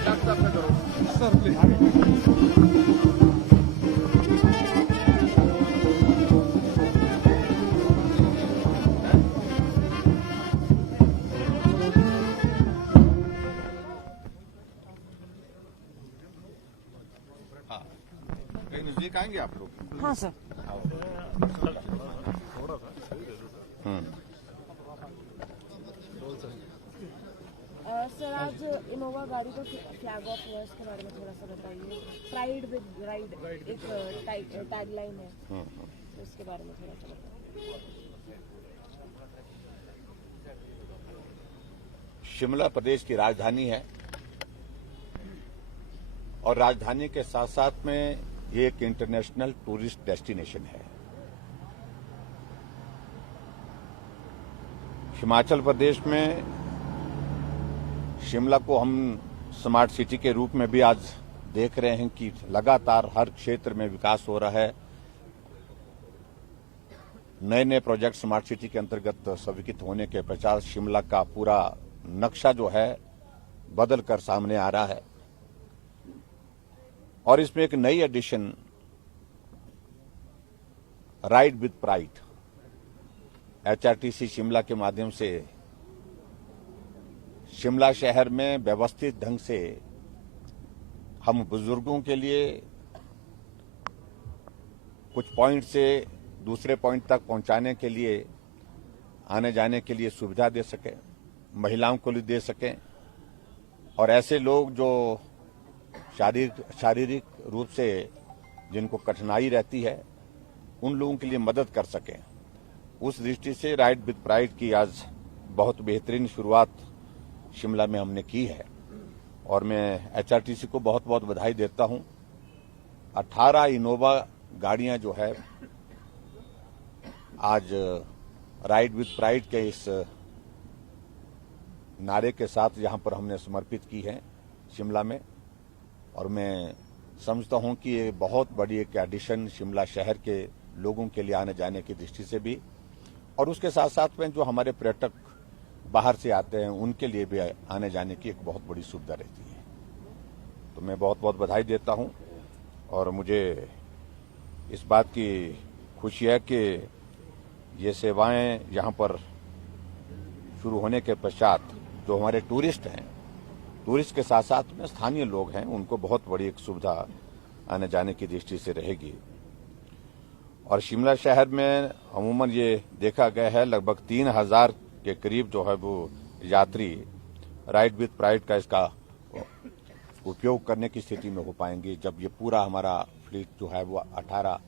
Sir please. हाँ, कहीं नजदीक आएंगे आप लोग? हाँ सर। सर आज इनोवा गाड़ी को फ्लैग ऑफ हुआ, इसके बारे में थोड़ा सा बताइए। प्राइड विद राइड एक टैगलाइन है, तो इसके बारे में थोड़ा सा बताइए। शिमला प्रदेश की राजधानी है और राजधानी के साथ साथ में ये एक इंटरनेशनल टूरिस्ट डेस्टिनेशन है। हिमाचल प्रदेश में शिमला को हम स्मार्ट सिटी के रूप में भी आज देख रहे हैं कि लगातार हर क्षेत्र में विकास हो रहा है। नए नए प्रोजेक्ट स्मार्ट सिटी के अंतर्गत स्वीकृत होने के पश्चात शिमला का पूरा नक्शा जो है बदल कर सामने आ रहा है और इसमें एक नई edition ride with pride HRTC Shimla के माध्यम से शिमला शहर में व्यवस्थित ढंग से हम बुजुर्गों के लिए कुछ पॉइंट से दूसरे पॉइंट तक पहुंचाने के लिए आने जाने के लिए सुविधा दे सके, महिलाओं को भी दे सकें और ऐसे लोग जो शारीरिक रूप से जिनको कठिनाई रहती है उन लोगों के लिए मदद कर सकें। उस दृष्टि से राइड विद प्राइड की आज बहुत बेहतरीन शुरुआत शिमला में हमने की है और मैं एचआरटीसी को बहुत बहुत बधाई देता हूं। 18 इनोवा गाड़ियां जो है आज राइड विद प्राइड के इस नारे के साथ यहां पर हमने समर्पित की है शिमला में और मैं समझता हूं कि ये बहुत बड़ी एक एडिशन शिमला शहर के लोगों के लिए आने जाने की दृष्टि से भी और उसके साथ साथ में जो हमारे पर्यटक बाहर से आते हैं उनके लिए भी आने जाने की एक बहुत बड़ी सुविधा रहती है। तो मैं बहुत बहुत बधाई देता हूं और मुझे इस बात की खुशी है कि ये सेवाएं यहां पर शुरू होने के पश्चात जो हमारे टूरिस्ट हैं, टूरिस्ट के साथ साथ में स्थानीय लोग हैं, उनको बहुत बड़ी एक सुविधा आने जाने की दृष्टि से रहेगी। और शिमला शहर में अमूमन ये देखा गया है लगभग 3000 के करीब जो है वो यात्री राइड विद प्राइड का इसका उपयोग करने की स्थिति में हो पाएंगे जब ये पूरा हमारा फ्लीट जो है वो 18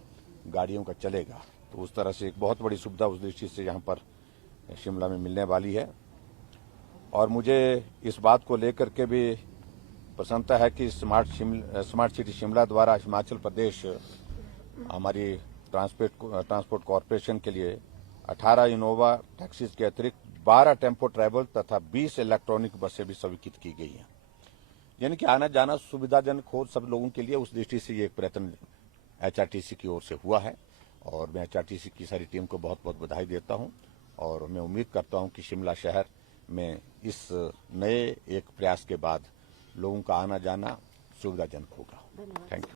गाड़ियों का चलेगा। तो उस तरह से एक बहुत बड़ी सुविधा उस दृष्टि से यहाँ पर शिमला में मिलने वाली है और मुझे इस बात को लेकर के भी प्रसन्नता है कि स्मार्ट सिटी शिमला द्वारा हिमाचल प्रदेश हमारी ट्रांसपोर्ट कॉरपोरेशन के लिए 18 इनोवा टैक्सीज के अतिरिक्त 12 टेम्पो ट्रैवल तथा 20 इलेक्ट्रॉनिक बसें भी स्वीकृत की गई हैं। यानी कि आना जाना सुविधाजनक हो सब लोगों के लिए। उस दृष्टि से ये एक प्रयत्न एचआरटीसी की ओर से हुआ है और मैं एचआरटीसी की सारी टीम को बहुत बहुत बधाई देता हूं और मैं उम्मीद करता हूं कि शिमला शहर में इस नए एक प्रयास के बाद लोगों का आना जाना सुविधाजनक होगा। Thank you.